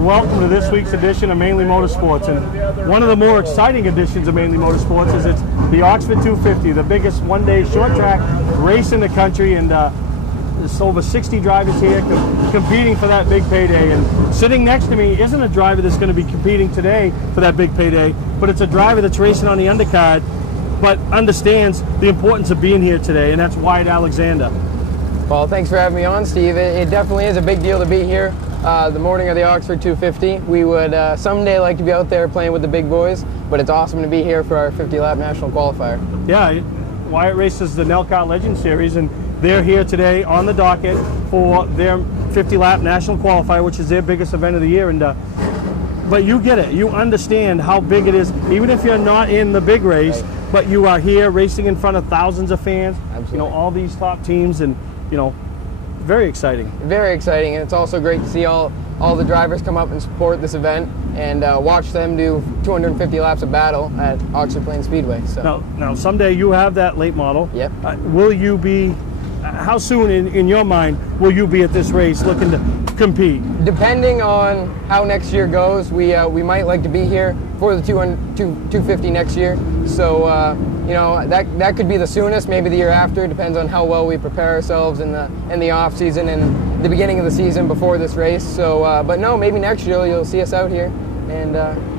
Welcome to this week's edition of Mainely Motorsports. And one of the more exciting editions of Mainely Motorsports is it's the Oxford 250, the biggest one-day short track race in the country. And there's over 60 drivers here competing for that big payday. And sitting next to me isn't a driver that's going to be competing today for that big payday, but it's a driver that's racing on the undercard, but understands the importance of being here today, and that's Wyatt Alexander. Well, thanks for having me on, Steve. It definitely is a big deal to be here the morning of the Oxford 250. We would someday like to be out there playing with the big boys, but it's awesome to be here for our 50-lap national qualifier. Yeah, Wyatt races the Nelcar Legend Series, and they're here today on the docket for their 50-lap national qualifier, which is their biggest event of the year. And but you get it. You understand how big it is, even if you're not in the big race, right, but you are here racing in front of thousands of fans. Absolutely. You know, all these top teams, and you know, very exciting. Very exciting, and it's also great to see all the drivers come up and support this event and watch them do 250 laps of battle at Oxford Plains Speedway. So now someday you have that late model. Yep. Will you be? How soon in your mind will you be at this race looking to compete? Depending on how next year goes, we might like to be here for the 250 next year. So you know, that could be the soonest, maybe the year after. Depends on how well we prepare ourselves in the off season and the beginning of the season before this race. So, but no, maybe next year you'll see us out here and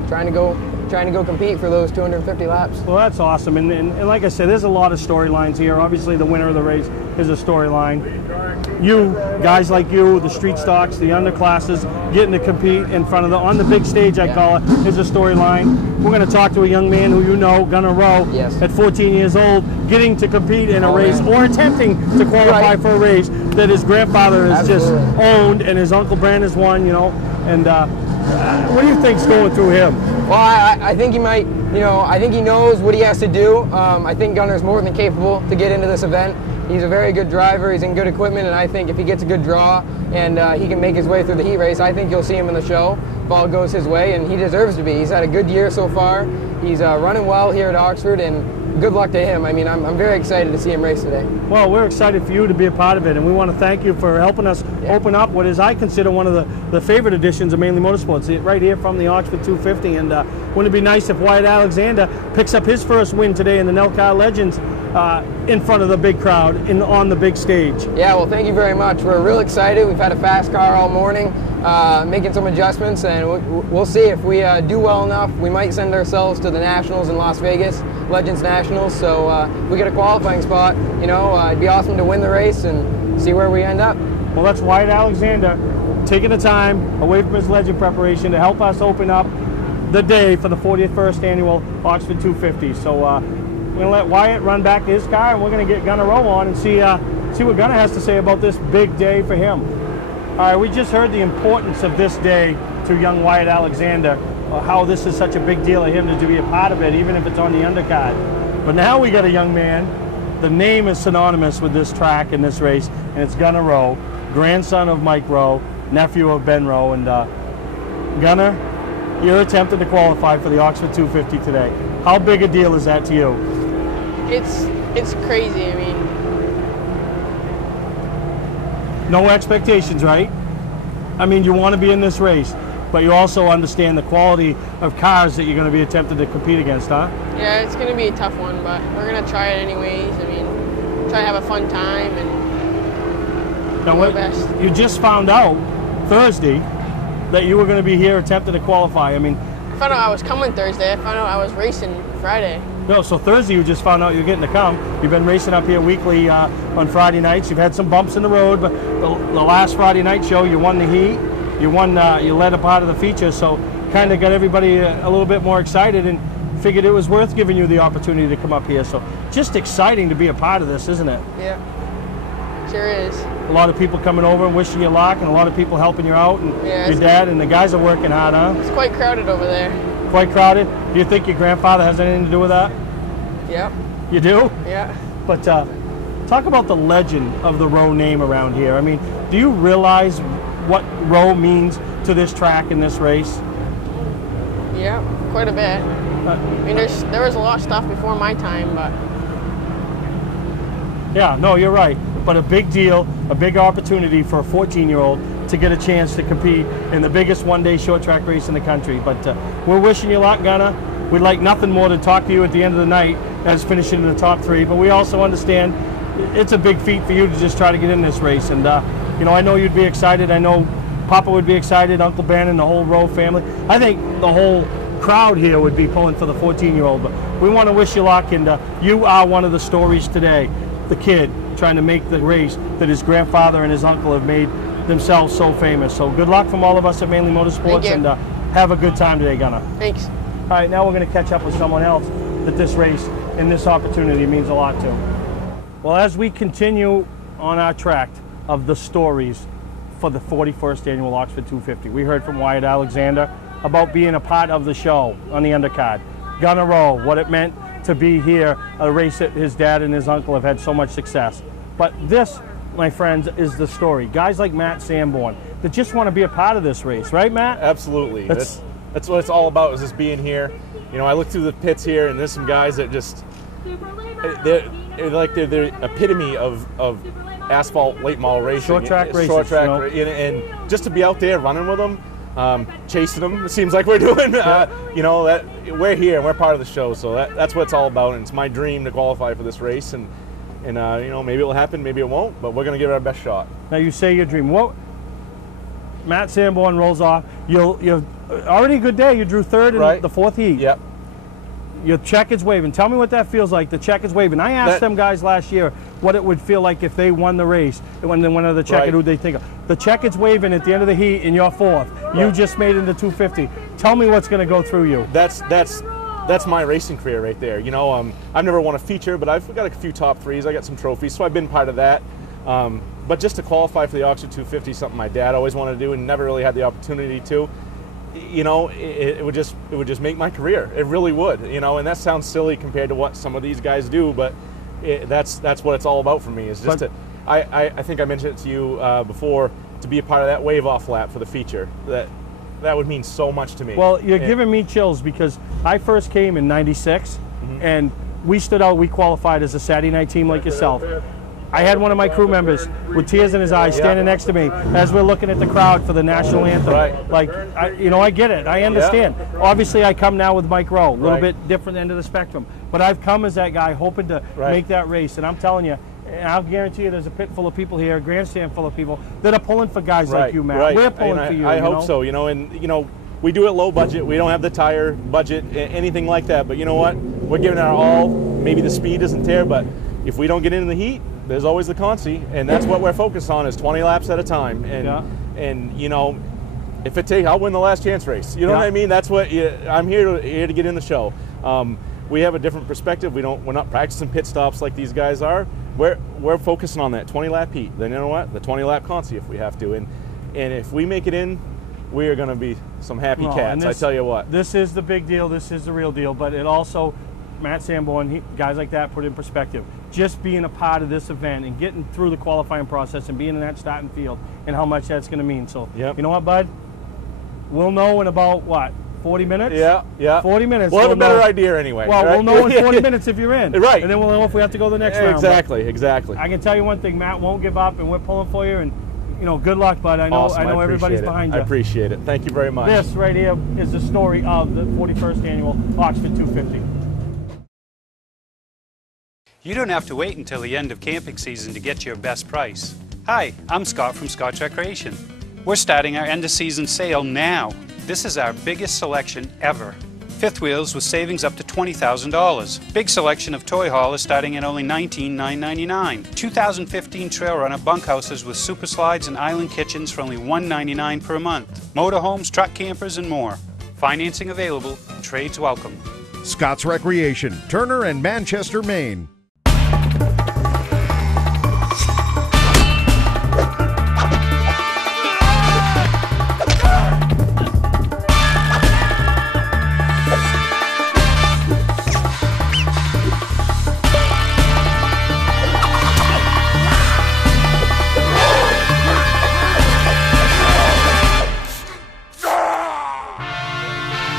trying to go compete for those 250 laps. Well, that's awesome, and like I said, there's a lot of storylines here. Obviously, the winner of the race is a storyline. You, guys like you, the street stocks, the underclasses, getting to compete in front of on the big stage, I call it, is a storyline. We're going to talk to a young man who you know, Gunnar Rowe, at 14 years old, getting to compete in a race or attempting to qualify for a race that his grandfather has just owned and his Uncle Brand has won, you know, and what do you think's going through him? Well, I think he might, you know, I think he knows what he has to do. I think Gunnar's more than capable to get into this event. He's a very good driver, he's in good equipment, and I think if he gets a good draw and he can make his way through the heat race, I think you'll see him in the show if all goes his way, and he deserves to be. He's had a good year so far. He's running well here at Oxford, and good luck to him. I mean, I'm very excited to see him race today. Well, we're excited for you to be a part of it, and we want to thank you for helping us open up what is, I consider, one of the favorite editions of Mainely Motorsports, right here from the Oxford 250. And wouldn't it be nice if Wyatt Alexander picks up his first win today in the Nelcar Legends in front of the big crowd and on the big stage? Yeah, well, thank you very much. We're real excited. We've had a fast car all morning, making some adjustments, and we'll see if we do well enough. We might send ourselves to the Nationals in Las Vegas, Legends Nationals, so if we get a qualifying spot, you know, it'd be awesome to win the race and see where we end up. Well, that's Wyatt Alexander taking the time away from his legend preparation to help us open up the day for the 41st annual Oxford 250. So we're going to let Wyatt run back to his car, and we're going to get Gunnar Rowe on and see what Gunnar has to say about this big day for him. All right, we just heard the importance of this day to young Wyatt Alexander, how this is such a big deal to him to be a part of it, even if it's on the undercard. But now we got a young man. The name is synonymous with this track and this race, and it's Gunnar Rowe, grandson of Mike Rowe, nephew of Ben Rowe. And Gunnar, you're attempting to qualify for the Oxford 250 today. How big a deal is that to you? It's crazy. I mean, no expectations, right? I mean, you want to be in this race, but you also understand the quality of cars that you're going to be attempted to compete against, huh? Yeah, it's going to be a tough one, but we're going to try it anyways. I mean, try to have a fun time and do our best. You just found out Thursday that you were going to be here attempting to qualify. I mean, I found out I was coming Thursday. I found out I was racing Friday. No, so Thursday you just found out you're getting to come. You've been racing up here weekly on Friday nights. You've had some bumps in the road, but the last Friday night show, you won the heat. You led a part of the feature, so kind of got everybody a little bit more excited and figured it was worth giving you the opportunity to come up here. So just exciting to be a part of this, isn't it? Yeah, sure is. A lot of people coming over and wishing you luck, and a lot of people helping you out, and your dad and the guys are working hard, huh? It's quite crowded over there. Quite crowded? Do you think your grandfather has anything to do with that? Yep. You do? Yeah. But talk about the legend of the Rowe name around here. I mean, do you realize what Rowe means to this track and this race? Yeah, quite a bit. I mean, there was a lot of stuff before my time, but... Yeah, no, you're right. But a big deal, a big opportunity for a 14-year-old to get a chance to compete in the biggest one-day short track race in the country. But we're wishing you luck, Gunner. We'd like nothing more to talk to you at the end of the night as finishing in the top 3, but we also understand it's a big feat for you to just try to get in this race. And you know, I know you'd be excited. I know Papa would be excited, Uncle Ben and the whole Rowe family. I think the whole crowd here would be pulling for the 14-year-old, but we want to wish you luck, and you are one of the stories today, the kid trying to make the race that his grandfather and his uncle have made themselves so famous. So good luck from all of us at Mainely Motorsports, and have a good time today, Gunner. Thanks. All right, now we're going to catch up with someone else that this race and this opportunity means a lot to. Well, as we continue on our track of the stories for the 41st annual Oxford 250, we heard from Wyatt Alexander about being a part of the show on the undercard. Gunner Rowe, what it meant to be here, a race that his dad and his uncle have had so much success. But this, my friends, is the story. Guys like Matt Sanborn that just want to be a part of this race, right, Matt? Absolutely. That's what it's all about, is just being here. You know, I look through the pits here, and there's some guys that just, they're epitome of asphalt late model racing. Short track races. Short track, you know? And just to be out there running with them, chasing them, it seems like we're doing. You know, that we're here and we're part of the show, so that's what it's all about. And it's my dream to qualify for this race, and you know, maybe it'll happen, maybe it won't, but we're going to give it our best shot. Now, you say your dream. What? Matt Sanborn rolls off. You're already a good day. You drew third in the 4th heat. Yep. Your check is waving. Tell me what that feels like. The check is waving. I asked them guys last year what it would feel like if they won the race when they went to the check and who they think of. The check is waving at the end of the heat in your 4th. Right. You just made it into 250. Tell me what's going to go through you. That's my racing career right there. You know, I've never won a feature, but I've got a few top 3s. I got some trophies, so I've been part of that. But just to qualify for the Oxford 250, something my dad always wanted to do and never really had the opportunity to. You know, it would just make my career. It really would. You know, and that sounds silly compared to what some of these guys do, but that's what it's all about for me. Is just I think I mentioned it to you before, to be a part of that wave off lap for the feature. That would mean so much to me. Well, you're giving me chills, because I first came in '96, and we stood out. We qualified as a Saturday night team like yourself. I had one of my crew members with tears in his eyes standing next to me as we're looking at the crowd for the national anthem. Right. Like, you know, I get it. I understand. Obviously, I come now with Mike Rowe, a little bit different end of the spectrum. But I've come as that guy hoping to make that race. And I'm telling you, and I'll guarantee you there's a pit full of people here, a grandstand full of people that are pulling for guys like you, Matt. We're pulling for you. I hope so, you know, and, you know, we do it low budget. We don't have the tire budget, anything like that. But you know what? We're giving it our all. Maybe the speed isn't there, but if we don't get into the heat, there's always the consi, and that's what we're focused on, is 20 laps at a time. And you know, if it takes, I'll win the last chance race. You know what I mean? That's what I'm here to get in the show. We have a different perspective. We're not practicing pit stops like these guys are. We're focusing on that 20 lap heat. Then you know what? The 20 lap consi if we have to. And if we make it in, we are going to be some happy cats. I tell you what. This is the big deal. This is the real deal. But it also, Matt Sanborn, guys like that put in perspective. Just being a part of this event and getting through the qualifying process and being in that starting field, and how much that's going to mean. So, you know what, bud? We'll know in about, what, 40 minutes? Yeah. 40 minutes. We'll have a better idea anyway. Well, we'll know in 40 minutes if you're in. Right. And then we'll know if we have to go the next round. Exactly. I can tell you one thing, Matt won't give up, and we're pulling for you. And, you know, good luck, bud. I know everybody's behind you. I appreciate it. Thank you very much. This right here is the story of the 41st annual Oxford 250. You don't have to wait until the end of camping season to get your best price. Hi, I'm Scott from Scott's Recreation. We're starting our end of season sale now. This is our biggest selection ever. Fifth wheels with savings up to $20,000. Big selection of toy haulers starting at only $19,999. 2015 Trail Runner bunkhouses with super slides and island kitchens for only $199 per month. Motorhomes, truck campers, and more. Financing available. Trades welcome. Scott's Recreation, Turner and Manchester, Maine.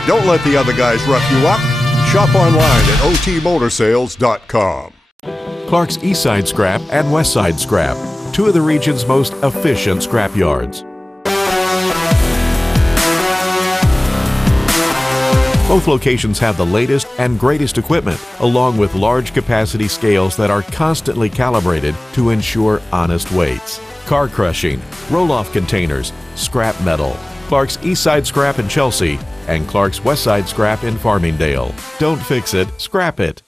Don't let the other guys rough you up. Shop online at otmotorsales.com. Clark's Eastside Scrap and Westside Scrap, two of the region's most efficient scrap yards. Both locations have the latest and greatest equipment, along with large capacity scales that are constantly calibrated to ensure honest weights. Car crushing, roll-off containers, scrap metal. Clark's Eastside Scrap in Chelsea and Clark's Westside Scrap in Farmingdale. Don't fix it, scrap it.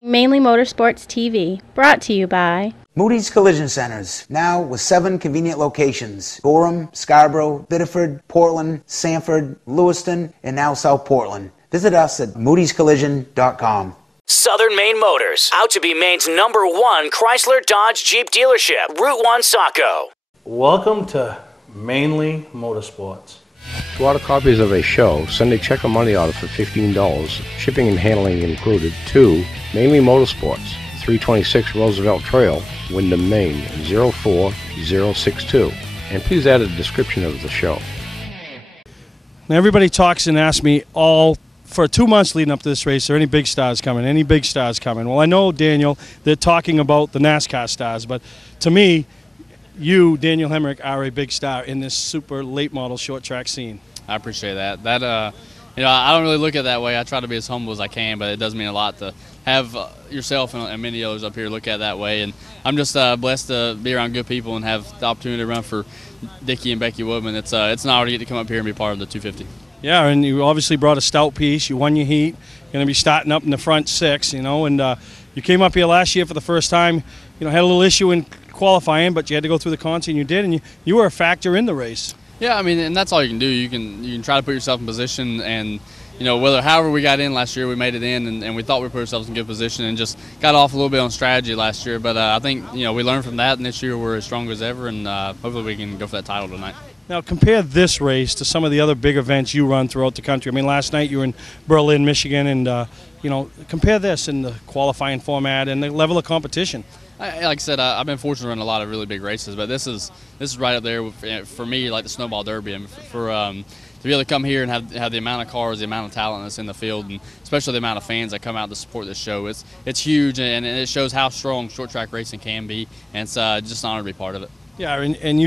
Mainly Motorsports TV, brought to you by Moody's Collision Centers, now with 7 convenient locations: Gorham, Scarborough, Biddeford, Portland, Sanford, Lewiston, and now South Portland. Visit us at moodyscollision.com. Southern Maine Motors, out to be Maine's #1 Chrysler Dodge Jeep dealership, Route 1 Saco. Welcome to Mainly Motorsports. To order copies of a show, send a check or money order for $15, shipping and handling included, to Mainly Motorsports, 326 Roosevelt Trail, Windham, Maine, 04062. And please add a description of the show. Now everybody talks and asks me all for 2 months leading up to this race, are any big stars coming? Any big stars coming? Well, I know, Daniel, they're talking about the NASCAR stars, but to me, you, Daniel Hemric, are a big star in this super late model short track scene. I appreciate that. You know, I don't really look at it that way. I try to be as humble as I can, but it does mean a lot to have yourself and many others up here look at it that way. And I'm just blessed to be around good people and have the opportunity to run for Dickie and Becky Woodman. It's an honor to get to come up here and be part of the 250. Yeah, and you obviously brought a stout piece. You won your heat. You're going to be starting up in the front 6, you know, and you came up here last year for the first time. You know, had a little issue in qualifying, but you had to go through the conti, and you did, and you were a factor in the race. Yeah, I mean, and that's all you can do. You can try to put yourself in position, and you know, however we got in last year, we made it in, and we thought we put ourselves in good position, and just got off a little bit on strategy last year. But I think, you know, we learned from that, and this year we're as strong as ever, and hopefully we can go for that title tonight. Now, compare this race to some of the other big events you run throughout the country. I mean, last night you were in Berlin, Michigan, and you know, compare this in the qualifying format and the level of competition. Like I said, I've been fortunate to run a lot of really big races, but this is right up there for me, like the Snowball Derby. I mean, to be able to come here and have the amount of cars, the amount of talent that's in the field, and especially the amount of fans that come out to support this show, it's huge, and it shows how strong short track racing can be, and it's just an honor to be part of it. Yeah, and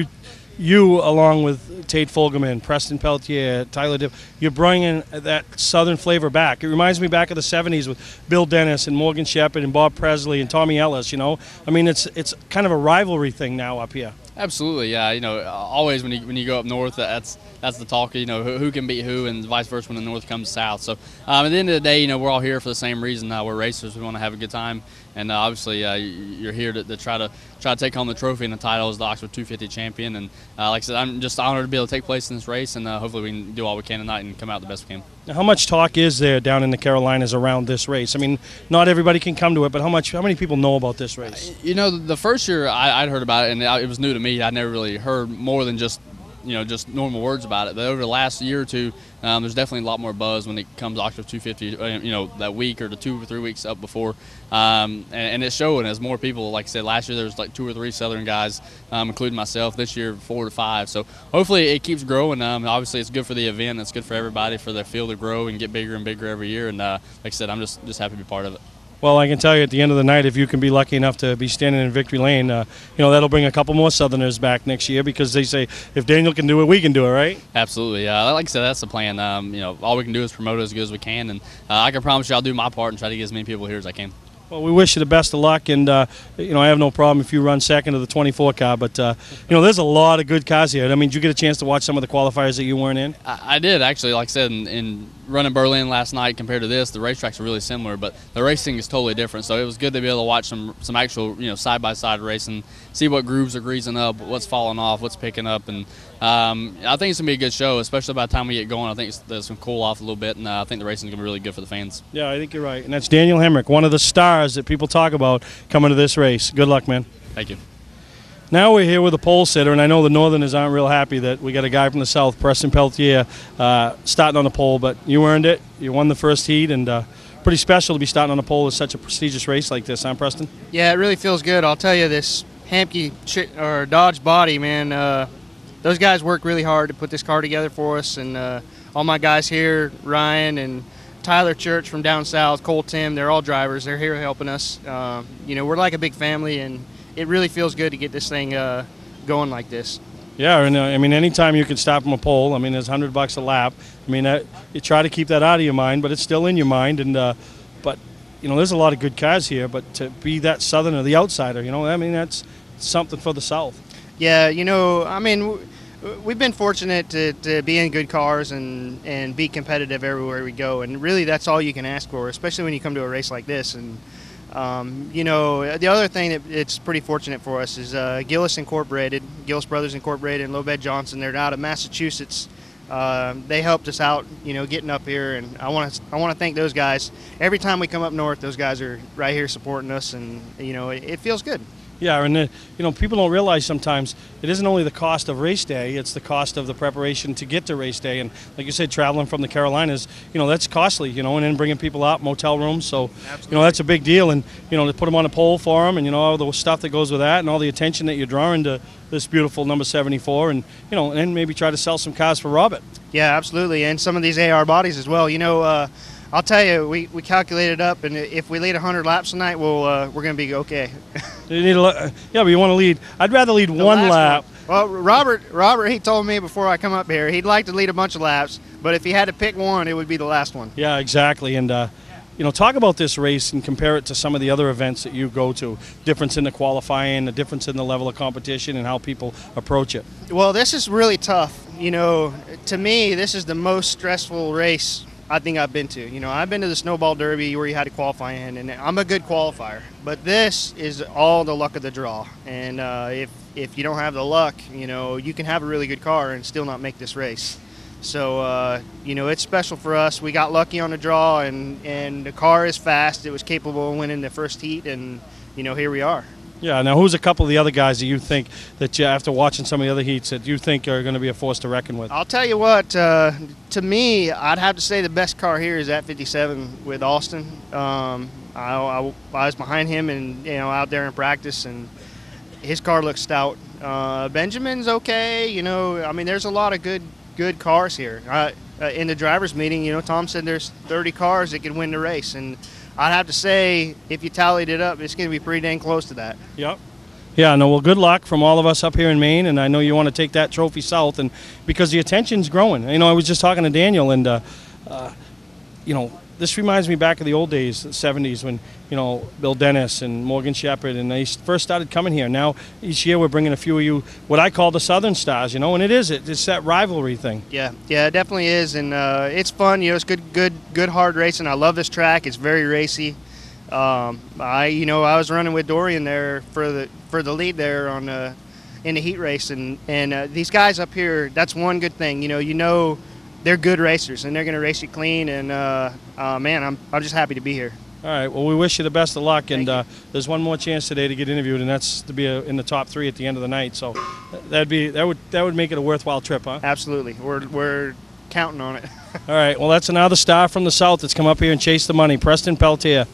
you along with Tate Fogleman, Preston Peltier, Tyler Dibb, you're bringing that Southern flavor back. It reminds me back of the 70s with Bill Dennis and Morgan Shepherd and Bob Presley and Tommy Ellis, you know. I mean, it's kind of a rivalry thing now up here. Absolutely, yeah. You know, always when you go up north, that's the talk. You know, who can beat who, and vice versa when the north comes south. So at the end of the day, you know, we're all here for the same reason. We're racers. We want to have a good time, and obviously you're here to try to take home the trophy and the title as the Oxford 250 champion. And like I said, I'm just honored to be able to take place in this race, and hopefully we can do all we can tonight and come out the best we can. Now, how much talk is there down in the Carolinas around this race? I mean, not everybody can come to it, but how many people know about this race? You know, the first year I'd heard about it, and it was new to me. I'd never really heard more than just normal words about it. But over the last year or two, there's definitely a lot more buzz when it comes to Oxford 250, you know, that week or the 2 or 3 weeks up before. And it's showing as more people, like I said, last year there was like 2 or 3 Southern guys, including myself. This year, 4 to 5. So hopefully it keeps growing. Obviously it's good for the event. It's good for everybody, for their field to grow and get bigger and bigger every year. And like I said, I'm just happy to be part of it. Well, I can tell you at the end of the night, if you can be lucky enough to be standing in victory lane, you know, that'll bring a couple more Southerners back next year, because they say if Daniel can do it, we can do it, right? Absolutely. Like I said, that's the plan. You know, all we can do is promote it as good as we can, and I can promise you I'll do my part and try to get as many people here as I can. Well, we wish you the best of luck, and you know, I have no problem if you run second to the 24 car, but you know, there's a lot of good cars here. I mean, did you get a chance to watch some of the qualifiers that you weren't in? I did, actually. Like I said, in running Berlin last night compared to this, the racetracks are really similar, but the racing is totally different. So it was good to be able to watch some actual, you know, side-by-side racing, see what grooves are greasing up, what's falling off, what's picking up, and I think it's going to be a good show, especially by the time we get going. I think it's going to cool off a little bit, and I think the racing is going to be really good for the fans. Yeah, I think you're right. And that's Daniel Hemric, one of the stars that people talk about coming to this race. Good luck, man. Thank you. Now we're here with a pole sitter, and I know the Northerners aren't real happy that we got a guy from the South, Preston Peltier, starting on the pole, but you earned it. You won the first heat, and pretty special to be starting on the pole with such a prestigious race like this, huh, Preston? Yeah, it really feels good. I'll tell you, this Hemke or Dodge body, man, those guys worked really hard to put this car together for us, and all my guys here, Ryan and Tyler Church from down south, Cole Tim, they're all drivers. They're here helping us. You know, we're like a big family, and it really feels good to get this thing going like this. Yeah, and I mean, anytime you can stop from a pole, I mean, there's $100 a lap. I mean, you try to keep that out of your mind, but it's still in your mind. And but you know, there's a lot of good cars here. But to be that Southerner, the outsider, you know, I mean, that's something for the South. Yeah, you know, I mean, we've been fortunate to be in good cars and be competitive everywhere we go. And really, that's all you can ask for, especially when you come to a race like this. And you know, the other thing that it's pretty fortunate for us is Gillis Brothers Incorporated, and Lobed Johnson. They're out of Massachusetts. They helped us out, you know, getting up here, and I want to thank those guys. Every time we come up north, those guys are right here supporting us, and you know, it feels good. Yeah, and you know, people don't realize sometimes it isn't only the cost of race day, it's the cost of the preparation to get to race day. And like you said, traveling from the Carolinas, you know, that's costly, you know, and then bringing people out, motel rooms. So, absolutely, you know, that's a big deal. And, you know, to put them on a pole for them and, you know, all the stuff that goes with that and all the attention that you're drawing to this beautiful number 74 and, you know, and maybe try to sell some cars for Robert. Yeah, absolutely. And some of these AR bodies as well. You know, I'll tell you, we calculated up, and if we lead 100 laps tonight, we're going to be okay. You need yeah, but you want to lead. I'd rather lead one lap. Well, Robert, he told me before I come up here, he'd like to lead a bunch of laps, but if he had to pick one, it would be the last one. Yeah, exactly. And you know, talk about this race and compare it to some of the other events that you go to. Difference in the qualifying, the difference in the level of competition, and how people approach it. Well, this is really tough. You know, to me, this is the most stressful race I think I've been to. You know, I've been to the Snowball Derby where you had to qualify in, and I'm a good qualifier. But this is all the luck of the draw. And if you don't have the luck, you know, you can have a really good car and still not make this race. So, you know, it's special for us. We got lucky on the draw, and the car is fast. It was capable of winning the first heat, and, you know, here we are. Yeah, now who's a couple of the other guys that you think that after watching some of the other heats that you think are going to be a force to reckon with? I'll tell you what, to me, I'd have to say the best car here is at 57 with Austin. I was behind him and, you know, out there in practice, and his car looks stout. Benjamin's okay, you know, I mean, there's a lot of good cars here. In the driver's meeting, you know, Tom said there's 30 cars that could win the race, and I'd have to say, if you tallied it up, it's going to be pretty dang close to that. Yep. Yeah, no, well, good luck from all of us up here in Maine, and I know you want to take that trophy south, and because the attention's growing. You know, I was just talking to Daniel, and, you know, this reminds me back of the old days, the 70s, when, you know, Bill Dennis and Morgan Shepherd, and they first started coming here. Now, each year we're bringing a few of you, what I call the Southern Stars, you know, and it's that rivalry thing. Yeah, it definitely is, and it's fun. You know, it's good hard racing. I love this track. It's very racy. You know, I was running with Dorian there for the lead there on in the heat race, and these guys up here, that's one good thing. You know, they're good racers, and they're going to race you clean, and man, I'm just happy to be here. All right, well, we wish you the best of luck, and there's one more chance today to get interviewed, and that's to be in the top 3 at the end of the night. So that would make it a worthwhile trip, huh? Absolutely, we're counting on it. All right, well, that's another star from the South that's come up here and chased the money, Preston Peltier.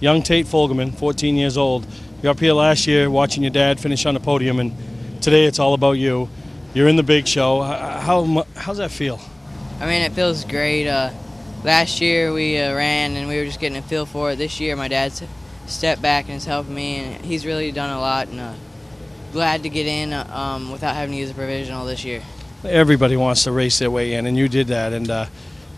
Young Tate Fogleman, 14 years old. You're up here last year watching your dad finish on the podium, and today it's all about you. You're in the big show. How's that feel? I mean, it feels great. Last year we ran and we were just getting a feel for it. This year my dad's stepped back and is helping me, and he's really done a lot, and glad to get in without having to use a provisional this year. Everybody wants to race their way in, and you did that. And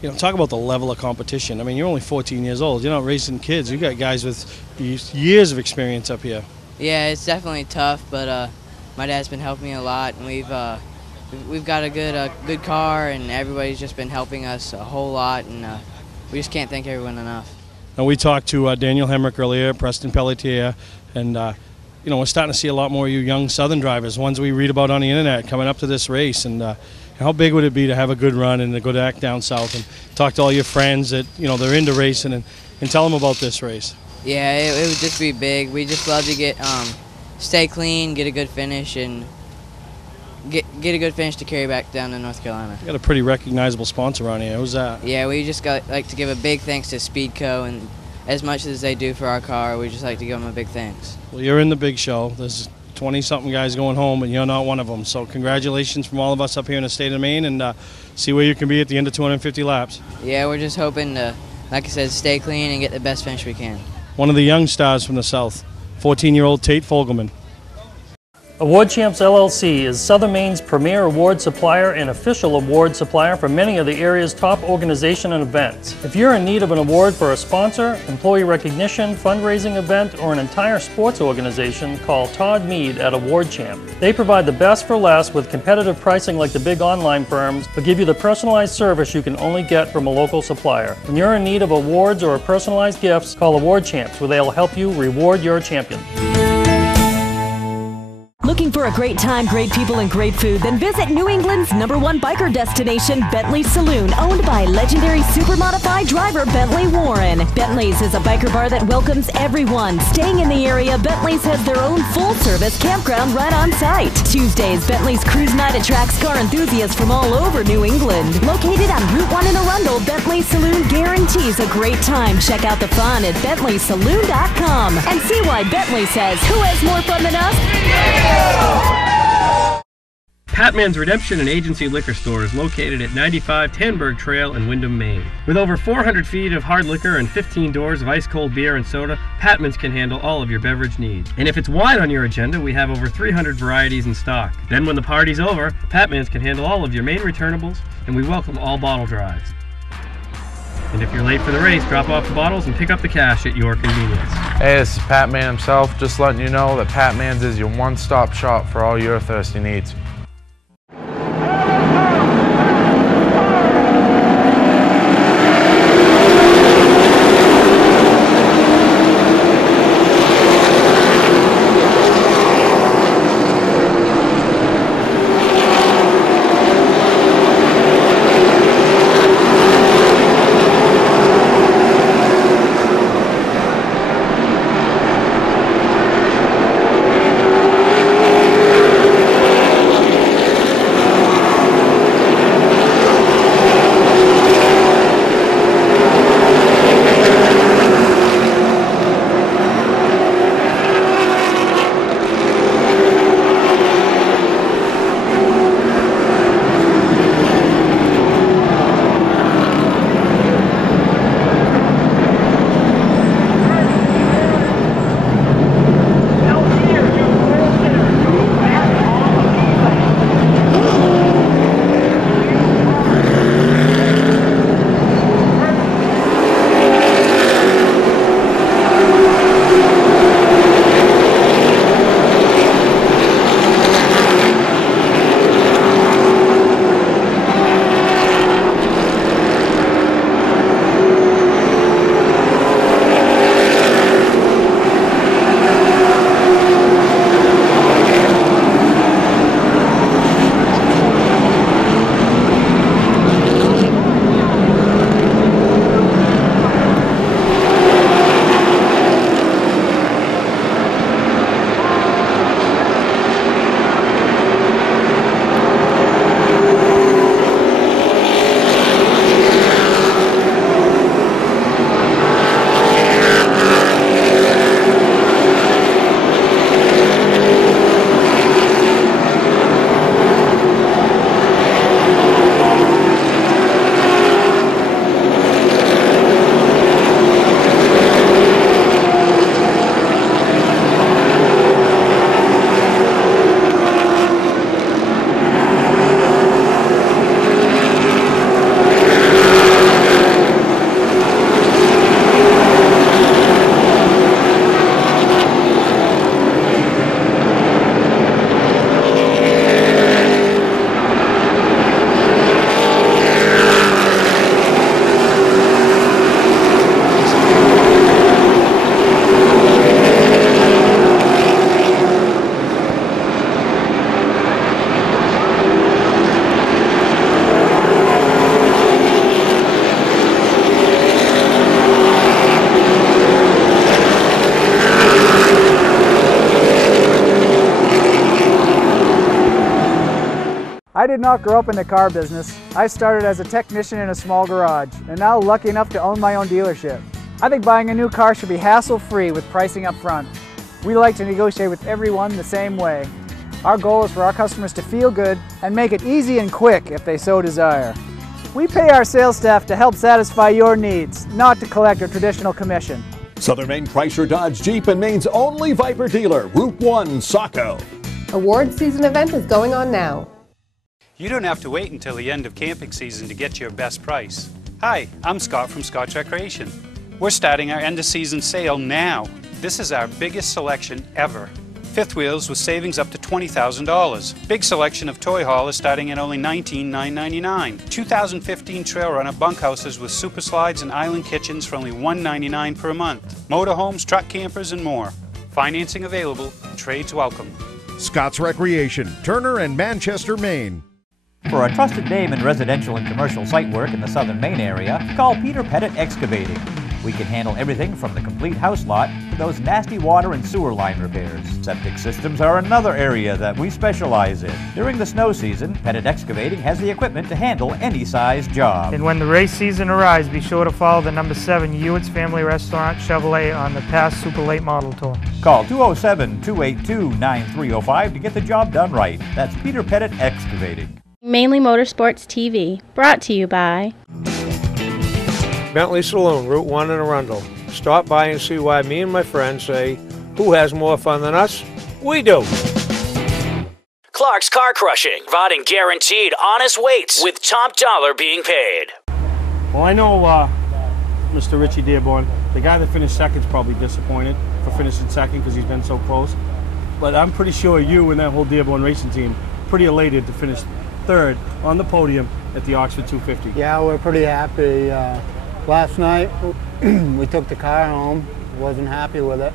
you know, talk about the level of competition. I mean, you're only 14 years old. You're not racing kids. You got guys with years of experience up here. Yeah, it's definitely tough, but my dad's been helping me a lot, and we've got a good car, and everybody's just been helping us a whole lot, and we just can't thank everyone enough. Now, we talked to Daniel Hemric earlier, Preston Peltier, and you know, we're starting to see a lot more of you young Southern drivers, ones we read about on the internet, coming up to this race. And how big would it be to have a good run and to go back down south and talk to all your friends that, you know, they're into racing and tell them about this race? Yeah, it would just be big. We just love to stay clean, get a good finish, and get a good finish to carry back down to North Carolina. You got a pretty recognizable sponsor on here. Who's that? Yeah, we just like to give a big thanks to Speedco, and as much as they do for our car, we just like to give them a big thanks. Well, you're in the big show. There's 20-something guys going home, and you're not one of them. So congratulations from all of us up here in the state of Maine, and see where you can be at the end of 250 laps. Yeah, we're just hoping to, like I said, stay clean and get the best finish we can. One of the young stars from the South, 14-year-old Tate Fogleman. Award Champs LLC is Southern Maine's premier award supplier and official award supplier for many of the area's top organizations and events. If you're in need of an award for a sponsor, employee recognition, fundraising event, or an entire sports organization, call Todd Mead at Award Champ. They provide the best for less with competitive pricing like the big online firms, but give you the personalized service you can only get from a local supplier. When you're in need of awards or personalized gifts, call Award Champs, where they'll help you reward your champion. Looking for a great time, great people, and great food? Then visit New England's #1 biker destination, Bentley's Saloon, owned by legendary supermodified driver Bentley Warren. Bentley's is a biker bar that welcomes everyone. Staying in the area, Bentley's has their own full-service campground right on site. Tuesdays, Bentley's Cruise Night attracts car enthusiasts from all over New England. Located on Route 1 in Arundel, Bentley's Saloon guarantees a great time. Check out the fun at BentleySaloon.com and see why Bentley says, who has more fun than us? Patman's Redemption and Agency Liquor Store is located at 95 Tanberg Trail in Windham, Maine. With over 400 feet of hard liquor and 15 doors of ice-cold beer and soda, Patman's can handle all of your beverage needs. And if it's wine on your agenda, we have over 300 varieties in stock. Then when the party's over, Patman's can handle all of your Maine returnables, and we welcome all bottle drives. And if you're late for the race, drop off the bottles and pick up the cash at your convenience. Hey, this is Pat Man himself, just letting you know that Pat Man's is your one-stop shop for all your thirsty needs. I did not grow up in the car business. I started as a technician in a small garage, and now lucky enough to own my own dealership. I think buying a new car should be hassle-free with pricing up front. We like to negotiate with everyone the same way. Our goal is for our customers to feel good and make it easy and quick if they so desire. We pay our sales staff to help satisfy your needs, not to collect a traditional commission. Southern Maine Chrysler Dodge Jeep and Maine's only Viper dealer, Route 1 Saco. Award season event is going on now. You don't have to wait until the end of camping season to get your best price. Hi, I'm Scott from Scotch Recreation. We're starting our end of season sale now. This is our biggest selection ever. Fifth wheels with savings up to $20,000. Big selection of toy haulers starting at only $19,999. 2015 Trail Runner bunkhouses with super slides and island kitchens for only $199 per month. Motorhomes, truck campers, and more. Financing available. Trades welcome. Scott's Recreation, Turner and Manchester, Maine. For a trusted name in residential and commercial site work in the southern Maine area, call Peter Pettit Excavating. We can handle everything from the complete house lot to those nasty water and sewer line repairs. Septic systems are another area that we specialize in. During the snow season, Pettit Excavating has the equipment to handle any size job. And when the race season arrives, be sure to follow the number 7 Hewitt's Family Restaurant Chevrolet on the past Super Late Model Tour. Call 207-282-9305 to get the job done right. That's Peter Pettit Excavating. Mainely Motorsports TV, brought to you by Bentley Saloon, Route 1 in Arundel. Stop by and see why me and my friends say, who has more fun than us? We do. Clark's Car Crushing, providing guaranteed honest weights with top dollar being paid. Well, I know Mr. Richie Dearborn, the guy that finished second, is probably disappointed for finishing second because he's been so close. But I'm pretty sure you and that whole Dearborn racing team pretty elated to finish third on the podium at the Oxford 250. Yeah, we're pretty happy. Last night we took the car home, wasn't happy with it.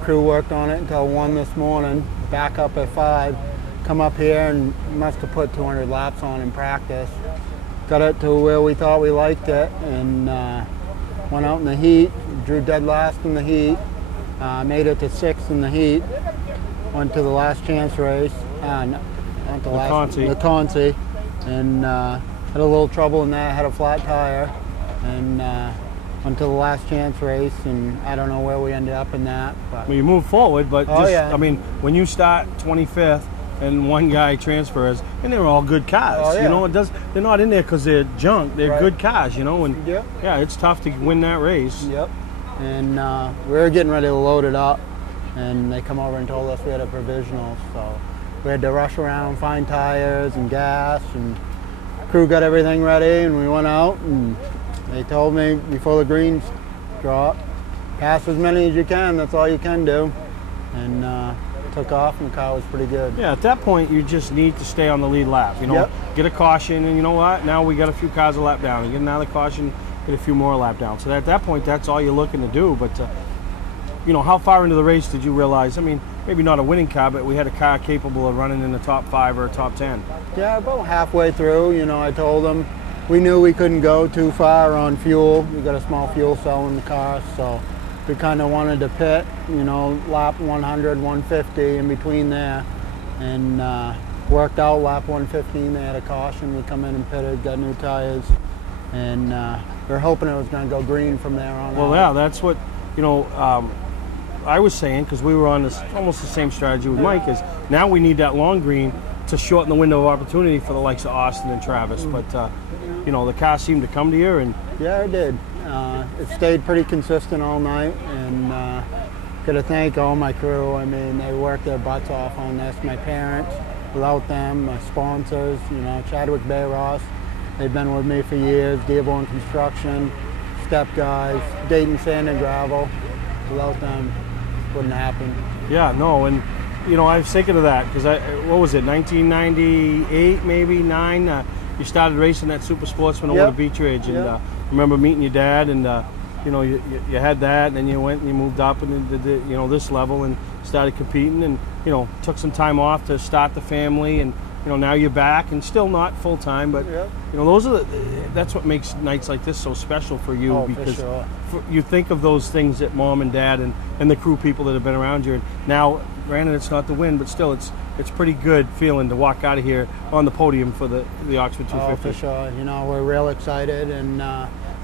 Crew worked on it until 1 this morning, back up at 5. Come up here and must have put 200 laps on in practice. Got it to where we thought we liked it and went out in the heat, drew dead last in the heat, made it to 6th in the heat, went to the last chance race, the Concy, and had a little trouble in that, had a flat tire, and went to the last chance race, and I don't know where we ended up in that. But well, you move forward, but yeah. I mean, when you start 25th and one guy transfers, and they're all good cars, yeah. you know, they're not in there because they're junk, they're Right. good cars, you know, and yeah, it's tough to win that race. Yep, and we were getting ready to load it up, and they come over and told us we had a provisional, so we had to rush around, find tires and gas, and crew got everything ready, and we went out, and they told me before the greens drop, pass as many as you can, that's all you can do. And took off, and the car was pretty good. Yeah, at that point, you just need to stay on the lead lap, you know, Yep. get a caution, and you know what, now we got a few cars a lap down, you get another caution, get a few more lap down. So at that point, that's all you're looking to do, but you know, how far into the race did you realize, I mean, maybe not a winning car, but we had a car capable of running in the top 5 or top 10? Yeah, about halfway through, you know, I told them we knew we couldn't go too far on fuel. We got a small fuel cell in the car, so we kind of wanted to pit, you know, lap 100, 150 in between there, and worked out lap 115. They had a caution. We come in and pitted, got new tires, and we were hoping it was going to go green from there on out. Well, yeah, that's what, you know, I was saying, because we were on this almost the same strategy with Mike, is now we need that long green to shorten the window of opportunity for the likes of Austin and Travis. But you know, the car seemed to come to you, and yeah, it did. It stayed pretty consistent all night, and got to thank all my crew. I mean, they worked their butts off on this. My parents, without them, my sponsors, you know, Chadwick Bay Ross, they've been with me for years. Dearborn Construction, Step Guys, Dayton Sand and Gravel. Without them, wouldn't happen. yeah, no, and you know, I was thinking of that because what was it, 1998, maybe 9? You started racing that Super Sportsman over to Beach Ridge, and I remember meeting your dad, and you know, you had that, and then you went and you moved up and did you know, this level and started competing, and you know, took some time off to start the family, and you know, now you're back and still not full time, but you know, that's what makes nights like this so special for you, because for sure. you think of those things that mom and dad and the crew people that have been around you, and now, granted, it's not the win, but still, it's pretty good feeling to walk out of here on the podium for the Oxford 250. Oh, for sure. You know, we're real excited, and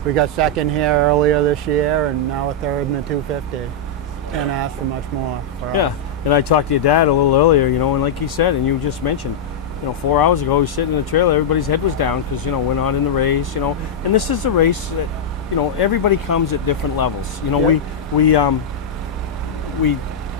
we got second here earlier this year, and now we're third in the 250. Can't ask for much more for us. And I talked to your dad a little earlier, you know, and like he said, and you just mentioned, you know, 4 hours ago, he was sitting in the trailer, everybody's head was down because, you know, we're not in the race, you know, and this is a race that, you know, everybody comes at different levels. You know, we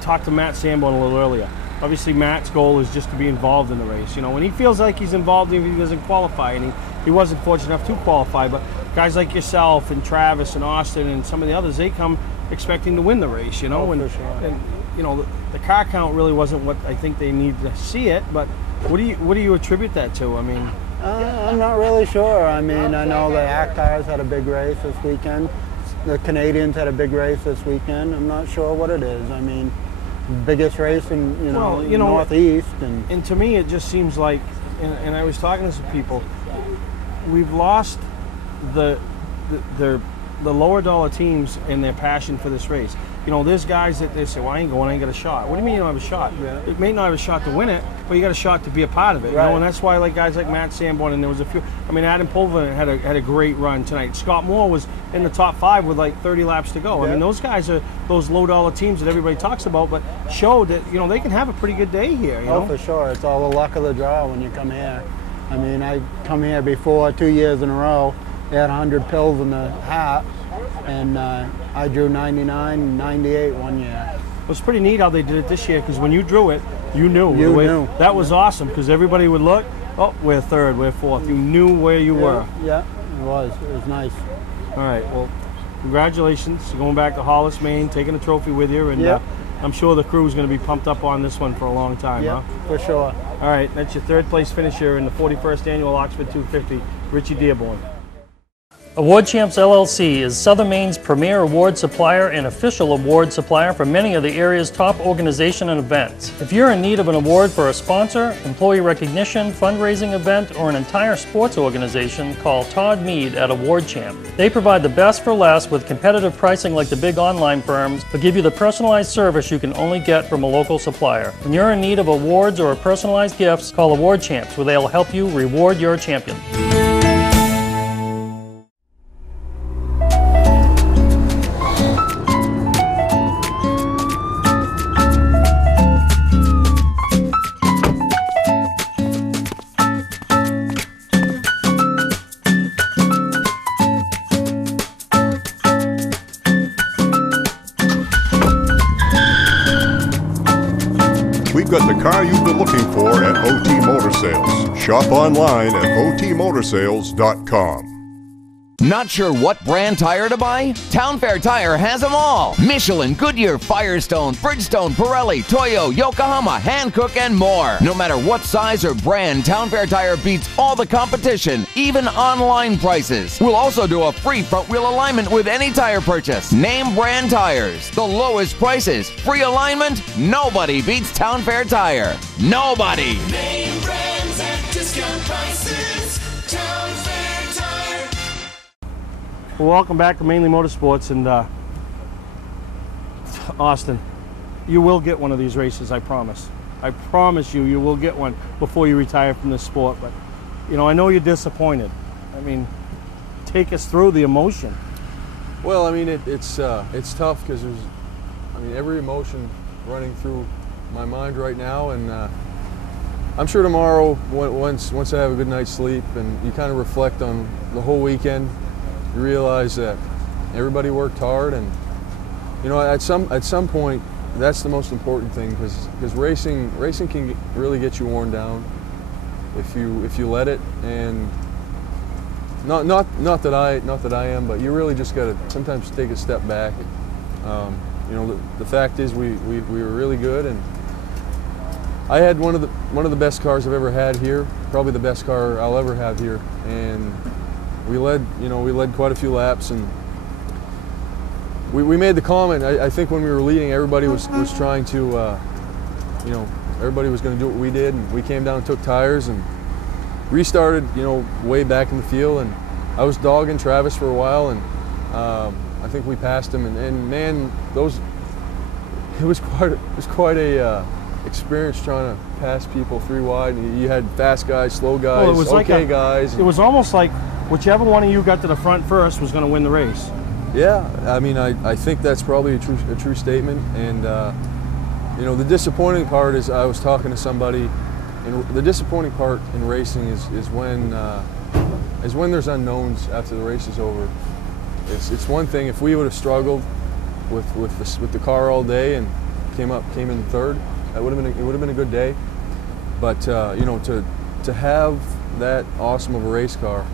talked to Matt Sanborn a little earlier. obviously Matt's goal is just to be involved in the race. You know, when he feels like he's involved, even if he doesn't qualify, and he wasn't fortunate enough to qualify, but guys like yourself and Travis and Austin and some of the others, they come expecting to win the race, you know. For sure. And you know, the car count really wasn't what I think they need to see it, but what do you attribute that to? I mean, I'm not really sure. I mean, I know the Actars had a big race this weekend. The Canadians had a big race this weekend. I'm not sure what it is. I mean, biggest race in Northeast, and to me it just seems like, and I was talking to some people, we've lost the lower dollar teams and their passion for this race. You know, there's guys that they say, well, I ain't going, I ain't got a shot. What do you mean you don't have a shot? Yeah. It may not have a shot to win it, but you got a shot to be a part of it. Right. You know, and that's why like guys like Matt Sanborn, and there was a few. I mean, Adam Pulver had a great run tonight. Scott Moore was in the top 5 with like 30 laps to go. Yeah. I mean, those guys are those low dollar teams that everybody talks about, but showed that, you know, they can have a pretty good day here. You know? For sure. It's all the luck of the draw when you come here. I mean, I come here before 2 years in a row. They had 100 pills in the hat, and I drew 99, 98 one year. It was pretty neat how they did it this year, because when you drew it, you knew. You knew. That was awesome, because everybody would look, oh, we're 3rd, we're 4th. You knew where you were. Yeah, it was. It was nice. All right, well, congratulations. You're going back to Hollis, Maine, taking the trophy with you, and I'm sure the crew is going to be pumped up on this one for a long time, huh? For sure. All right, that's your 3rd place finisher in the 41st Annual Oxford 250, Richie Dearborn. Award Champs LLC is Southern Maine's premier award supplier and official award supplier for many of the area's top organizations and events. If you're in need of an award for a sponsor, employee recognition, fundraising event, or an entire sports organization, call Todd Mead at Award Champ. They provide the best for less with competitive pricing like the big online firms, but give you the personalized service you can only get from a local supplier. When you're in need of awards or personalized gifts, call Award Champs, where they'll help you reward your champion. We've got the car you've been looking for at OT Motor Sales. Shop online at otmotorsales.com. Not sure what brand tire to buy? Town Fair Tire has them all. Michelin, Goodyear, Firestone, Bridgestone, Pirelli, Toyo, Yokohama, Hankook, and more. No matter what size or brand, Town Fair Tire beats all the competition, even online prices. We'll also do a free front wheel alignment with any tire purchase. Name brand tires, the lowest prices, free alignment. Nobody beats Town Fair Tire. Nobody. Name brands at discount prices. Town Fair Tire. Well, welcome back to Mainely Motorsports, and Austin, you will get one of these races, I promise. I promise you, you will get one before you retire from this sport. But, you know, I know you're disappointed. I mean, take us through the emotion. Well, I mean, it's tough because there's, I mean, every emotion running through my mind right now, and I'm sure tomorrow, once I have a good night's sleep and you kind of reflect on the whole weekend, you realize that everybody worked hard, and you know, at some point, that's the most important thing, because racing can really get you worn down if you let it. And not that I am, but you really just got to sometimes take a step back. You know, the fact is we were really good, and I had one of the best cars I've ever had here, probably the best car I'll ever have here, and we led quite a few laps, and we made the comment. I think when we were leading, everybody was trying to, you know, everybody was going to do what we did, and we came down and took tires and restarted, you know, way back in the field. And I was dogging Travis for a while, and I think we passed him. And man, it was quite a experience trying to pass people 3 wide. And you had fast guys, slow guys, well, it was guys. It was almost like whichever one of you got to the front first was going to win the race. Yeah, I mean, I think that's probably a true statement. And you know, the disappointing part is I was talking to somebody, and the disappointing part in racing is when there's unknowns after the race is over. It's one thing if we would have struggled with the car all day and came in third. It would have been a good day. But you know, to have that awesome of a race car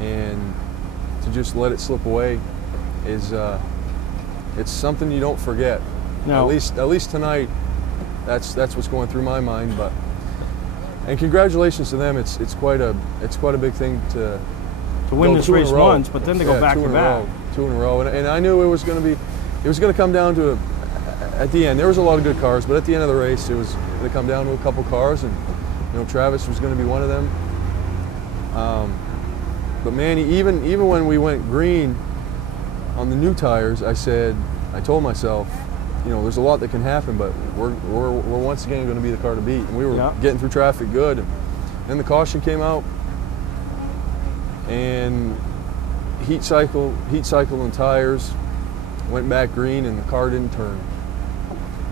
and to just let it slip away is it's something you don't forget. No. At least tonight, that's what's going through my mind. And congratulations to them. It's quite a big thing to win this race once, but then to go back to back. 2 in a row. And I knew it was going to come down to at the end. There was a lot of good cars, but at the end of the race, it was going to come down to a couple cars, and you know, Travis was going to be one of them. But man, even when we went green on the new tires, I told myself, you know, there's a lot that can happen, but we're once again going to be the car to beat. And we were getting through traffic good, and then the caution came out, and heat cycle and tires went back green, and the car didn't turn.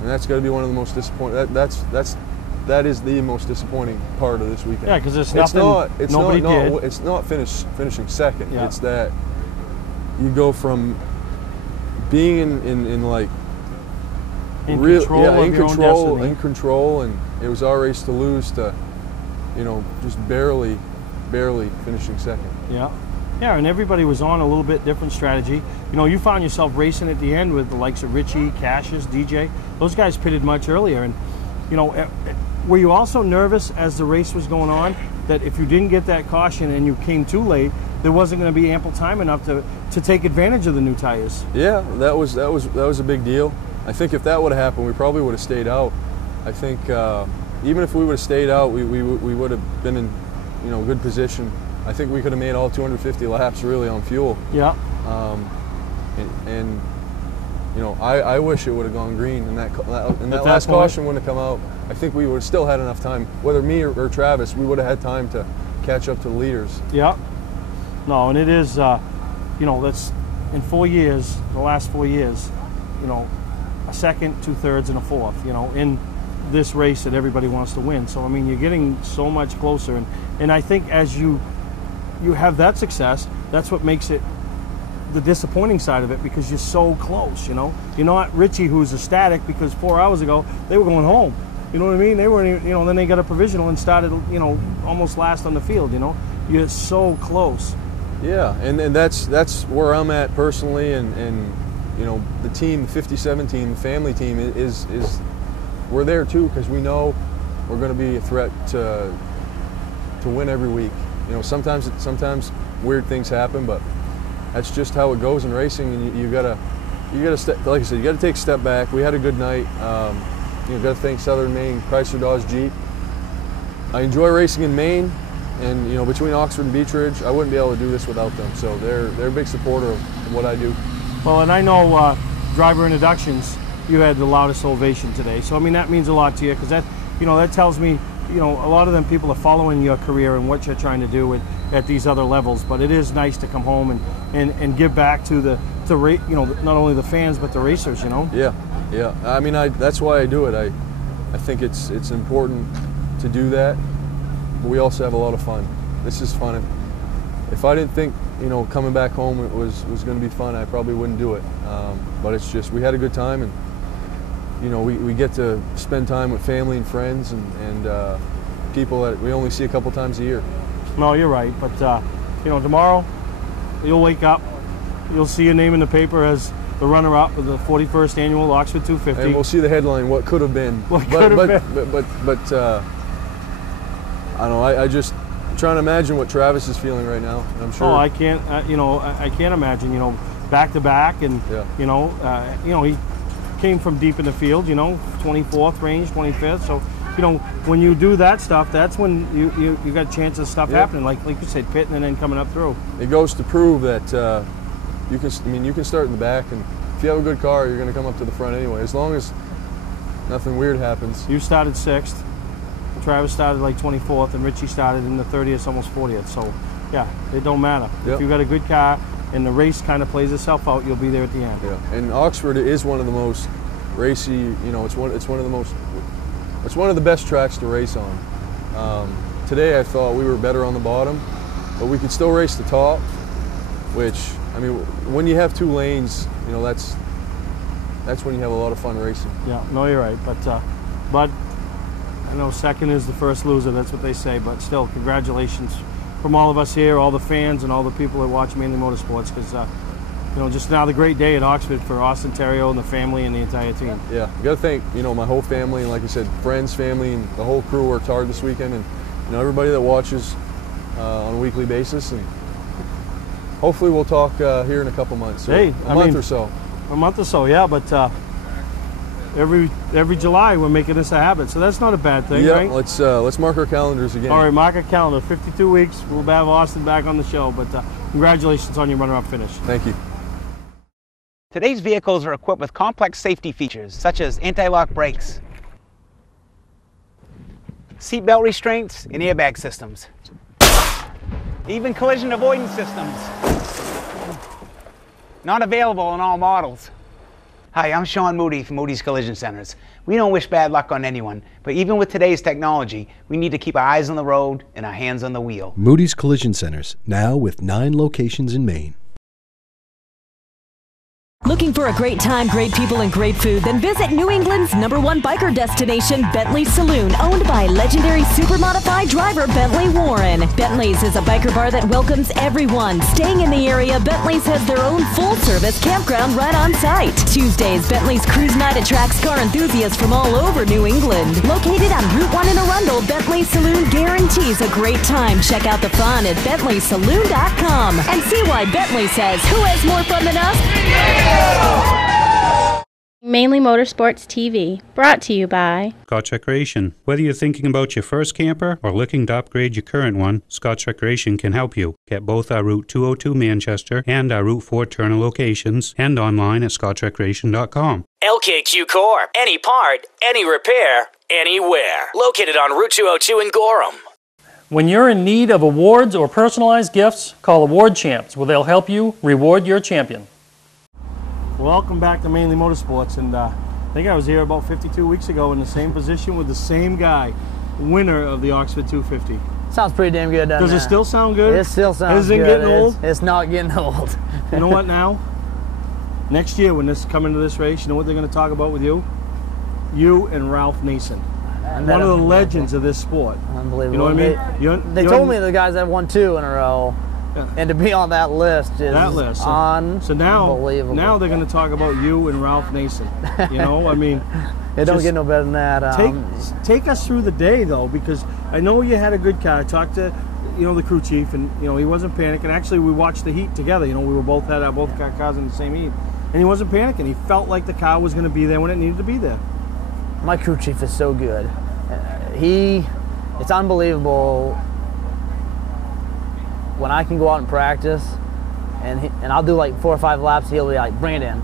And that's got to be one of the most disappointing. That is the most disappointing part of this weekend. Yeah, because it's nothing. It's not finishing second. Yeah. It's that you go from being in control, and it was our race to lose, to, you know, just barely finishing second. Yeah. Yeah, and everybody was on a little bit different strategy. You know, you found yourself racing at the end with the likes of Richie, Cassius, DJ. Those guys pitted much earlier. And, you know, were you also nervous as the race was going on that if you didn't get that caution and you came too late, there wasn't going to be ample time enough to take advantage of the new tires? Yeah, that was a big deal. I think if that would have happened, we probably would have stayed out. I think even if we would have stayed out, we would have been in, you know, good position. I think we could have made all 250 laps really on fuel. Yeah. And you know, I wish it would have gone green, and that last caution wouldn't have come out. I think we would have still had enough time. Whether me or Travis, we would have had time to catch up to the leaders. Yeah. No, and it is, you know, that's in 4 years, the last 4 years, you know, a second, 2/3, and a fourth, you know, in this race that everybody wants to win. So, I mean, you're getting so much closer. And I think as you have that success, that's what makes it the disappointing side of it, because you're so close, you know. You're not Richie, who's ecstatic because 4 hours ago they were going home. You know what I mean? They weren't even, you know, then they got a provisional and started, you know, almost last on the field, you know. You're so close. Yeah, and that's where I'm at personally, and you know, the team, the 57 team, the family team is we're there too, because we know we're going to be a threat to win every week. You know, sometimes weird things happen, but that's just how it goes in racing, and you gotta step, like I said, you gotta take a step back. We had a good night. You know, gotta thank Southern Maine Chrysler Dodge Jeep. I enjoy racing in Maine, and you know, between Oxford and Beech Ridge, I wouldn't be able to do this without them. So they're a big supporter of what I do. Well, and I know driver introductions, you had the loudest ovation today. So I mean, that means a lot to you, because that, you know, that tells me, you know, a lot of them people are following your career and what you're trying to do at these other levels. But it is nice to come home and give back to you know, not only the fans but the racers, you know. Yeah, yeah. I mean, that's why I do it. I think it's important to do that. But we also have a lot of fun. This is fun. If I didn't think, you know, coming back home was going to be fun, I probably wouldn't do it. But it's just, we had a good time, and you know, we get to spend time with family and friends and people that we only see a couple times a year. No, you're right. But you know, tomorrow you'll wake up, you'll see your name in the paper as the runner-up of the 41st annual Oxford 250. And we'll see the headline, "What could have been." What could have been. But I don't know. I just trying to imagine what Travis is feeling right now. I'm sure. Oh, I can't. You know, I can't imagine. You know, back to back, and you know, he came from deep in the field. You know, 24th range, 25th. So, you know, when you do that stuff, that's when you got chances of stuff happening. Like you said, pitting and then coming up through. It goes to prove that you can. I mean, you can start in the back, and if you have a good car, you're going to come up to the front anyway. As long as nothing weird happens. You started 6th. Travis started like 24th, and Richie started in the 30th, almost 40th. So, yeah, it don't matter. Yep. If you've got a good car and the race kind of plays itself out, you'll be there at the end. Yeah, and Oxford is one of the most racy. You know, it's one of the best tracks to race on. Today, I thought we were better on the bottom, but we could still race the top. Which, I mean, when you have 2 lanes, you know, that's when you have a lot of fun racing. Yeah, no, you're right. But Bud. I know second is the first loser, that's what they say, but still, congratulations from all of us here, all the fans and all the people that watch Mainely Motorsports, because you know, just another great day at Oxford for Austin Terrio and the family and the entire team. Yeah, I got to thank, you know, my whole family, and like I said, friends, family, and the whole crew worked hard this weekend, and you know, everybody that watches on a weekly basis, and hopefully we'll talk here in a couple months. So Hey, a month or so. A month or so, yeah, but every July we're making this a habit, so that's not a bad thing, Yeah, right? let's mark our calendars again. All right, mark our calendar. 52 weeks, we'll have Austin back on the show, but congratulations on your runner-up finish. Thank you. Today's vehicles are equipped with complex safety features such as anti-lock brakes, seatbelt restraints, and airbag systems, even collision avoidance systems. Not available on all models. Hi, I'm Sean Moody from Moody's Collision Centers. We don't wish bad luck on anyone, but even with today's technology, we need to keep our eyes on the road and our hands on the wheel. Moody's Collision Centers, now with 9 locations in Maine. Looking for a great time, great people, and great food? Then visit New England's #1 biker destination, Bentley Saloon, owned by legendary super-modified driver Bentley Warren. Bentley's is a biker bar that welcomes everyone. Staying in the area, Bentley's has their own full-service campground right on site. Tuesdays, Bentley's Cruise Night attracts car enthusiasts from all over New England. Located on Route 1 in Arundel, Bentley Saloon guarantees a great time. Check out the fun at BentleySaloon.com and see why Bentley says, who has more fun than us? Mainly Motorsports TV, brought to you by Scotch Recreation. Whether you're thinking about your first camper or looking to upgrade your current one, Scotch Recreation can help you. Get both our Route 202 Manchester and our Route 4 Turner locations and online at scotchrecreation.com. LKQ Core. Any part, any repair, anywhere. Located on Route 202 in Gorham. When you're in need of awards or personalized gifts, call Award Champs, where they'll help you reward your champion. Welcome back to Mainly Motorsports, and I think I was here about 52 weeks ago in the same position with the same guy, winner of the Oxford 250. Sounds pretty damn good, doesn't it? Does it still sound good? It still sounds good. Isn't it getting old? It's not getting old. You know what now? Next year when this come into this race, you know what they're going to talk about with you? You and Ralph Nason. One of the legends of this sport. Unbelievable. You know what I mean? They told me the guys that won 2 in a row. Yeah. And to be on that list is unbelievable. So now they're going to talk about you and Ralph Nason. You know, I mean, it don't get no better than that. Take us through the day though, because I know you had a good car. I talked to, you know, the crew chief, and you know he wasn't panicking. Actually, we watched the heat together. You know, we were both had both cars in the same heat, and he wasn't panicking. He felt like the car was going to be there when it needed to be there. My crew chief is so good. It's unbelievable. When I can go out and practice, and I'll do like 4 or 5 laps, he'll be like, bring it in.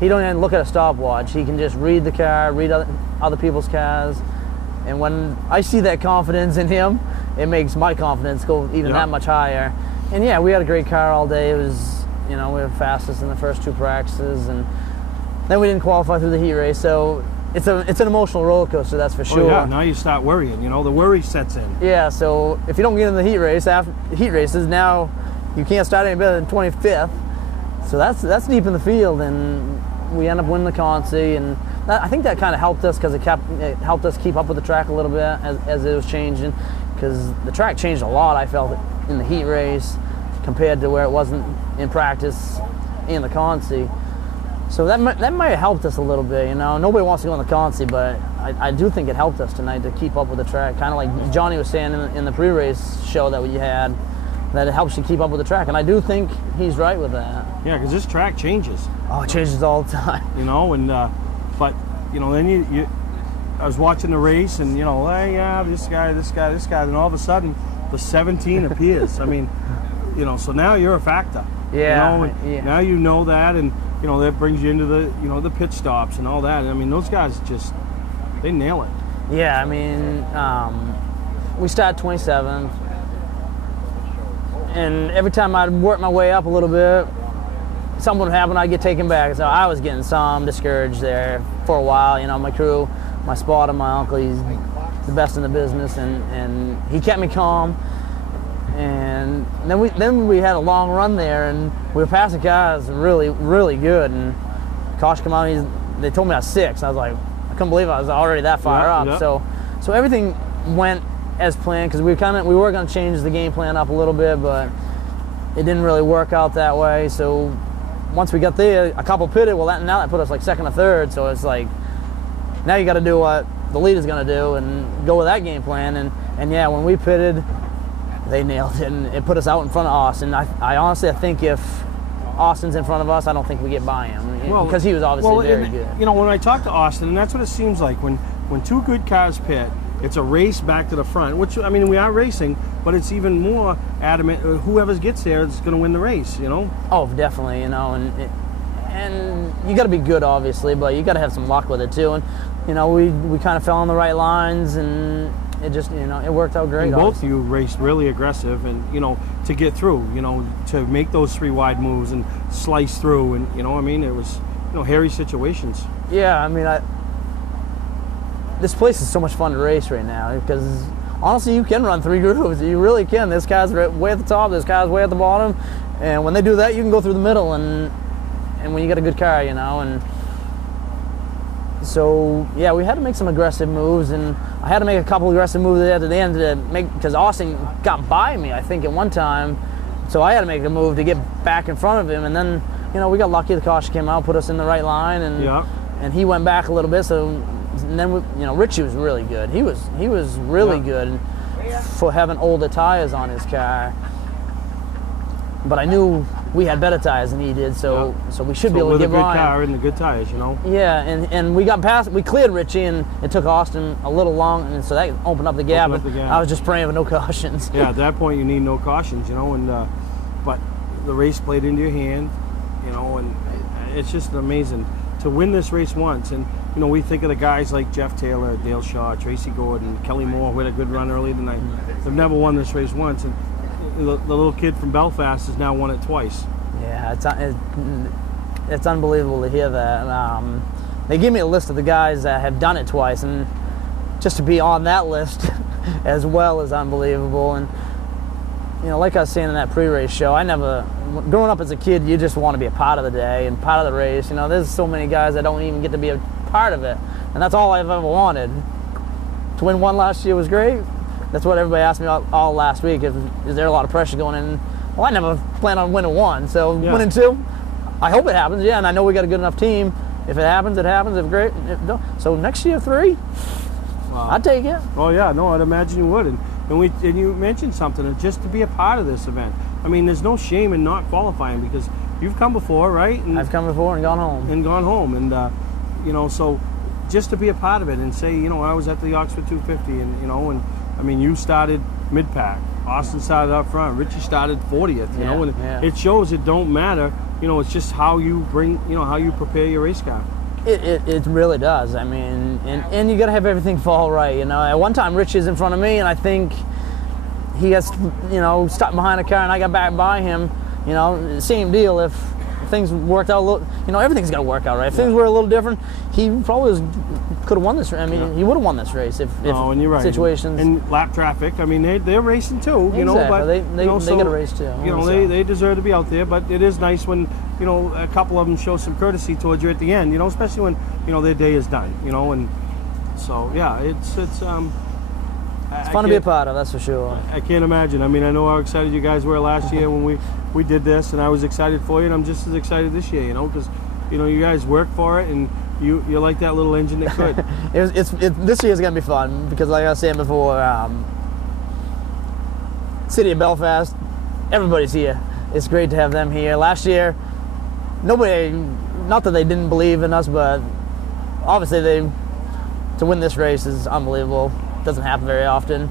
He don't even look at a stopwatch. He can just read the car, read other people's cars. And when I see that confidence in him, it makes my confidence go even that much higher. And yeah, we had a great car all day. It was, you know, we were fastest in the first 2 practices, and then we didn't qualify through the heat race. So it's an emotional roller coaster, that's for sure. Oh yeah, now you start worrying, you know, the worry sets in. Yeah, so if you don't get in the heat race, after heat races, now you can't start any better than 25th. So that's deep in the field, and we end up winning the Consi, and I think that kind of helped us because it helped us keep up with the track a little bit as it was changing, because the track changed a lot, I felt, in the heat race compared to where it wasn't in practice in the Consi. So that might have helped us a little bit, you know. Nobody wants to go on the Consi, but I do think it helped us tonight to keep up with the track. Kind of like Johnny was saying in the pre-race show that we had, that it helps you keep up with the track. And I do think he's right with that. Yeah, because this track changes. Oh, it changes all the time. You know, and but, you know, then I was watching the race, and, you know, hey, yeah, this guy, and all of a sudden the 17 appears. I mean, you know, so now you're a factor. Yeah. You know, now you know that, and you know that brings you into the, you know, the pit stops and all that. I mean, those guys just, they nail it. Yeah, I mean, we started 27th, and every time I'd work my way up a little bit, something would happen, I'd get taken back. So I was getting some discouraged there for a while. You know, my crew, my spotter, my uncle, he's the best in the business, and he kept me calm. And then we had a long run there, and we were passing guys really, really good. And Kosh come out, they told me I was 6. I was like, couldn't believe I was already that far up. Yeah. So everything went as planned, because we were going to change the game plan up a little bit, but it didn't really work out that way. So once we got there, a couple pitted. Well, now that put us like second or third. So it's like, now you got to do what the leader's going to do and go with that game plan. And yeah, when we pitted, they nailed it, and it put us out in front of Austin. I honestly think if Austin's in front of us, I don't think we get by him, because he was obviously very good. You know, when I talk to Austin, and that's what it seems like, when two good cars pit, it's a race back to the front, which, I mean, we are racing, but it's even more adamant, whoever gets there is going to win the race, you know? Oh, definitely, you know, and you got to be good, obviously, but you got to have some luck with it, too. And, you know, we kind of fell on the right lines, and it just, you know, it worked out great. And both of you raced really aggressive, and, you know, to get through, you know, to make those 3 wide moves and slice through, and, you know, I mean, it was, you know, hairy situations. Yeah, I mean, this place is so much fun to race right now, because honestly, you can run 3 grooves. You really can. This guy's way at the top, this guy's way at the bottom, and when they do that, you can go through the middle, and when you got a good car, you know. And so yeah, we had to make some aggressive moves, and I had to make a couple aggressive moves at the end to make, because Austin got by me, I think, at one time, so I had to make a move to get back in front of him, and then, you know, we got lucky. The caution came out, put us in the right line, and he went back a little bit. So. And then, you know, Richie was really good. He was really good for having older tires on his car. But I knew we had better tires than he did, so we should be able to get by. With a good car and the good tires, you know. Yeah, and we got past. We cleared Richie, and it took Austin a little long, and so that opened up the gap. I was just praying for no cautions. Yeah, at that point you need no cautions, you know. And but the race played into your hand, you know, and it's just amazing to win this race once. And you know, we think of the guys like Jeff Taylor, Dale Shaw, Tracy Gordon, Kelly Moore, who had a good run early tonight. They've never won this race once, and the little kid from Belfast has now won it twice. Yeah, it's unbelievable to hear that. They give me a list of the guys that have done it twice, and just to be on that list as well is unbelievable. And you know, like I was saying in that pre-race show, growing up as a kid, you just want to be a part of the day and part of the race. You know, there's so many guys that don't even get to be a part of it, and that's all I've ever wanted. To win one last year was great. That's what everybody asked me all last week. Is there a lot of pressure going in? Well, I never planned on winning 1, so winning 2, I hope it happens. Yeah, and I know we got a good enough team. If it happens, it happens. If great, so next year 3, wow. I'd take it. Oh yeah, no, I'd imagine you would. And you mentioned something, just to be a part of this event. I mean, there's no shame in not qualifying, because you've come before, right? And I've come before and gone home. And you know, so just to be a part of it and say, you know, I was at the Oxford 250, and you know, and I mean, you started mid-pack, Austin started up front, Richie started 40th, you know, and it shows it don't matter, you know, it's just how you bring, you know, how you prepare your race car. It really does. I mean, and you got to have everything fall right, you know. At one time, Richie is in front of me, and I think he gets, you know, stuck behind a car, and I got back by him, you know, same deal. If things worked out a little, you know, everything's got to work out right. If things were a little different, he probably could have won this race. I mean, he would have won this race if and you're right. Situations. And lap traffic, I mean, they're racing too, you know, but they you know, got a race too. You know, they deserve to be out there, but it is nice when, you know, a couple of them show some courtesy towards you at the end, you know, especially when, you know, their day is done, you know. And so yeah, it's fun to be a part of, that's for sure. I can't imagine. I mean, I know how excited you guys were last year when we did this, and I was excited for you, and I'm just as excited this year, you know, because, you know, you guys work for it, and you're like that little engine that could. This year's going to be fun, because like I was saying before, City of Belfast, everybody's here. It's great to have them here. Last year, nobody, not that they didn't believe in us, but obviously to win this race is unbelievable. Doesn't happen very often.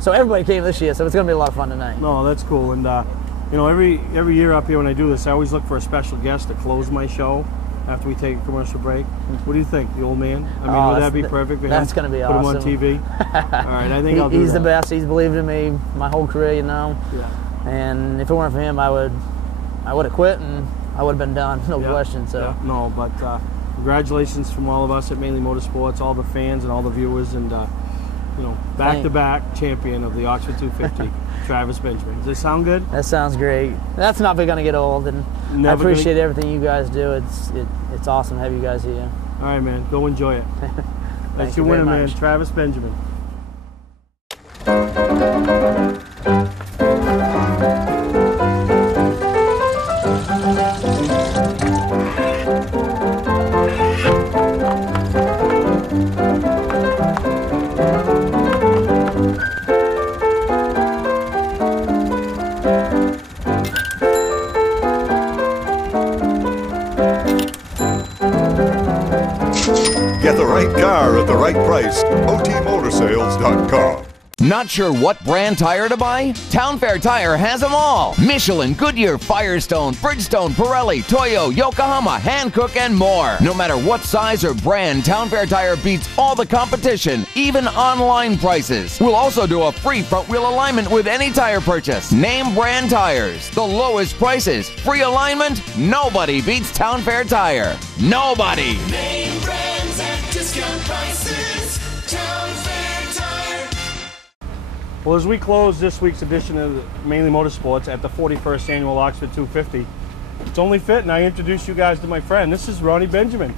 So everybody came this year, so it's going to be a lot of fun tonight. No, that's cool. And you know, every year up here when I do this, I always look for a special guest to close my show after we take a commercial break. What do you think, the old man? I mean, would that be perfect for him? That's going to be awesome. Put him on TV? All right, I think I'll do that. He's the best. He's believed in me my whole career, you know. Yeah. And if it weren't for him, I would have quit, and I would have been done, no question. So. Yeah. No, but congratulations from all of us at Mainely Motorsports, all the fans and all the viewers, and you know, back-to-back champion of the Oxford 250, Travis Benjamin. Does this sound good? That sounds great. That's not going to get old, and I appreciate everything you guys do. It's awesome to have you guys here. All right, man. Go enjoy it. That's your winner, man, Travis Benjamin. Get the right car at the right price. OTMotorsales.com. Not sure what brand tire to buy? Town Fair Tire has them all. Michelin, Goodyear, Firestone, Bridgestone, Pirelli, Toyo, Yokohama, Hankook, and more. No matter what size or brand, Town Fair Tire beats all the competition, even online prices. We'll also do a free front wheel alignment with any tire purchase. Name brand tires, the lowest prices, free alignment. Nobody beats Town Fair Tire. Nobody. Name brands at discount prices. Town Fair Tire. Well, as we close this week's edition of Mainly Motorsports at the 41st Annual Oxford 250, it's only fitting I introduce you guys to my friend. This is Ronnie Benjamin,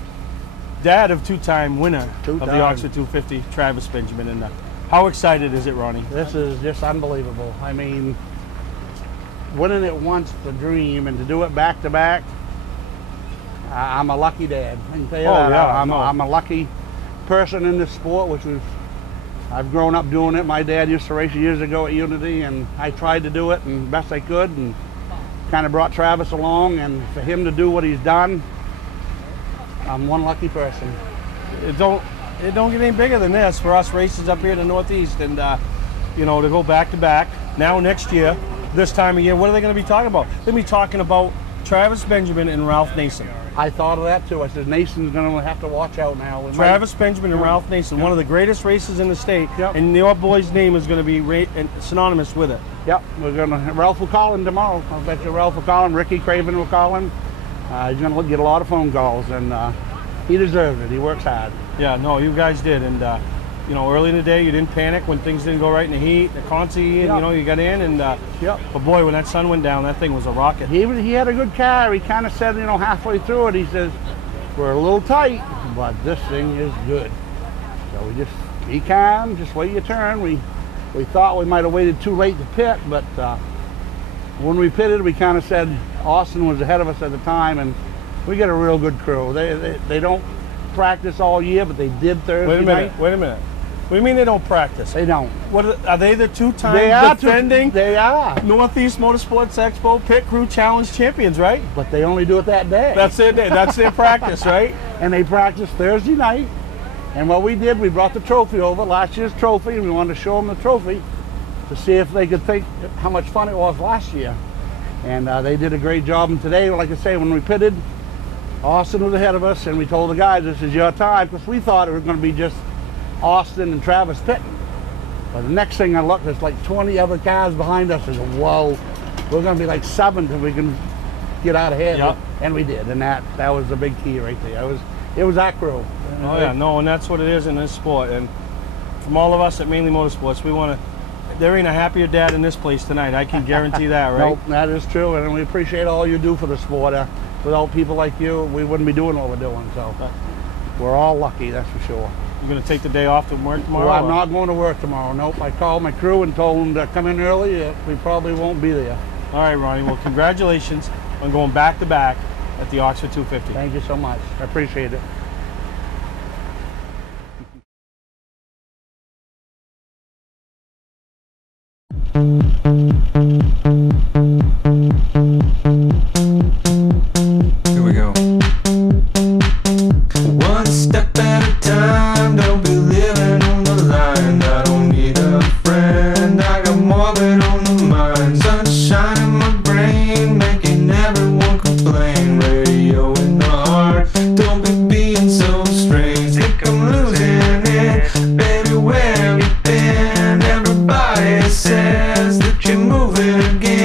dad of two-time winner of the Oxford 250, Travis Benjamin. And how excited is it, Ronnie? This is just unbelievable. I mean, winning it once, the dream, and to do it back-to-back, I'm a lucky dad. I can tell you that. Yeah, I'm a lucky person in this sport, which was, I've grown up doing it. My dad used to race years ago at Unity, and I tried to do it and best I could, and kind of brought Travis along, and for him to do what he's done, I'm one lucky person. It don't get any bigger than this for us racers up here in the Northeast, and you know, to go back to back. Now next year, this time of year, what are they going to be talking about? They're going to be talking about Travis Benjamin and Ralph Nason. I thought of that too. I said Nason's going to have to watch out now. Travis Benjamin and Ralph Nason, one of the greatest racers in the state, and your boy's name is going to be synonymous with it. Yep, Ralph will call him tomorrow. I'll bet you Ralph will call him. Ricky Craven will call him. He's going to get a lot of phone calls, and he deserved it. He works hard. Yeah, no, you guys did, and you know, early in the day, you didn't panic when things didn't go right in the heat, the consi, and you know, you got in, and but boy, when that sun went down, that thing was a rocket. He had a good car. He kind of said, you know, halfway through it, he says, we're a little tight, but this thing is good. So we just be calm, just wait your turn. We thought we might have waited too late to pit, but when we pitted, we kind of said Austin was ahead of us at the time, and we got a real good crew. They don't practice all year, but they did Thursday night. Wait a minute. What do you mean they don't practice? They don't. What are they the two-time defending Northeast Motorsports Expo Pit Crew Challenge champions, right? But they only do it that day. That's their day. That's their practice, right? And they practice Thursday night. And what we did, we brought the trophy over, last year's trophy, and we wanted to show them the trophy to see if they could think how much fun it was last year. And they did a great job. And today, like I say, when we pitted, Austin was ahead of us, and we told the guys, this is your time, because we thought it was going to be just Austin and Travis pitting. But the next thing I looked, there's like 20 other cars behind us. I said, whoa, we're going to be like 7 till we can get out ahead. Yep. And we did, and that was the big key right there. It was that crew. Oh yeah, no, and that's what it is in this sport. And from all of us at Mainly Motorsports, we want to, there ain't a happier dad in this place tonight. I can guarantee that, right? Nope, that is true, and we appreciate all you do for the sport. Without people like you, we wouldn't be doing what we're doing, so we're all lucky, that's for sure. You're going to take the day off from work tomorrow? Well, I'm not going to work tomorrow, nope. I called my crew and told them to come in early. We probably won't be there. All right, Ronnie, well, congratulations on going back-to-back at the Oxford 250. Thank you so much. I appreciate it. Here we go. One step at a time, don't be living on the line. I don't need a friend, I got more than on the mind. Sunshine in my brain, making everyone complain. Radio in the heart, don't be being so strange. Think I'm losing it, baby, where have you been? Everybody says that you're moving again.